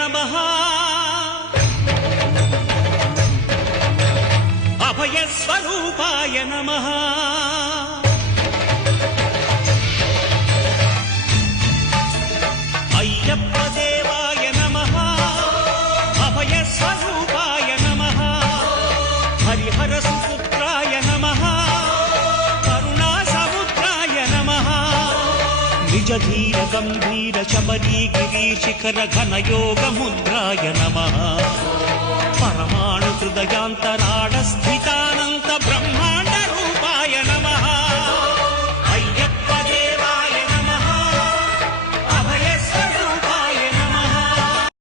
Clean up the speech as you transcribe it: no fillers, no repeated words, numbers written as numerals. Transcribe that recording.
नमः अभयस्वरूपाय नमः अय्यप्पदेवाय नमः अभयस्वरूपाय नमः हरिहरसुपुत्राय नमः करुणासमुद्राय नमः निजधीर गम्भीर शबरीगिरीशिखर घनयोगमुद्राय नमः परमाणु हृदयान्तराळस्थिता